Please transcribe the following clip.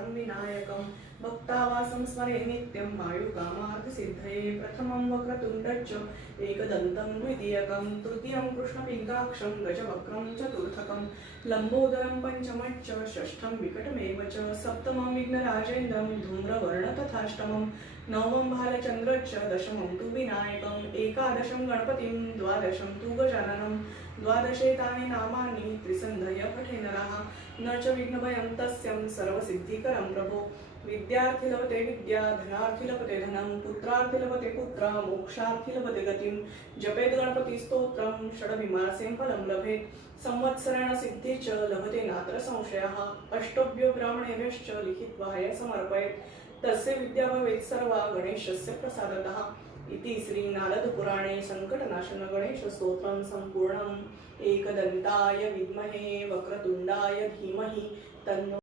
सहस्रं विनायकं भक्तावासं स्मरे नित्यं आयुकामार्थसिद्धये प्रथमं वक्रतुण्डच्च एकदन्तं द्वितीयकं तृतीयं कृष्णपिङ्गाक्षं गजवक्त्रं चतुर्थकं लम्बोदरं पञ्चमच्च षष्ठं विकटमेव च सप्तमं विघ्नराजेन्द्रं धूम्रवर्ण तथाष्टमं नवमं भालचन्द्रच्च दशमं तु विनायकम् एकादशं गणपतिं द्वादशं तु गजाननं द्वादशेतानि नामानि त्रिसन्धय पठे नरः न च विघ्नभयं तस्यं सर्वसिद्धिकरं प्रभो विद्यार्थी लभते विद्या धनार्थी लभते धनं पुत्रार्थी लभते पुत्र मोक्षार्थी लभते गतिं जपेत गणपती स्तोत्रं षड्विमासें फलं लभेत संवत्सरेण सिद्धि च लभते नात्र संशयः अष्टभ्यो ब्राह्मणेभ्यश्च लिखित्वा ह्य समर्पयेत् तस्य विद्या भवेत् सर्वा गणेशस्य प्रसादतः इति श्री नारद पुराणे संकटनाशन गणेश स्तोत्रं संपूर्णम् एकदन्ताय विद्महे वक्रतुण्डाय धीमहि तन्नो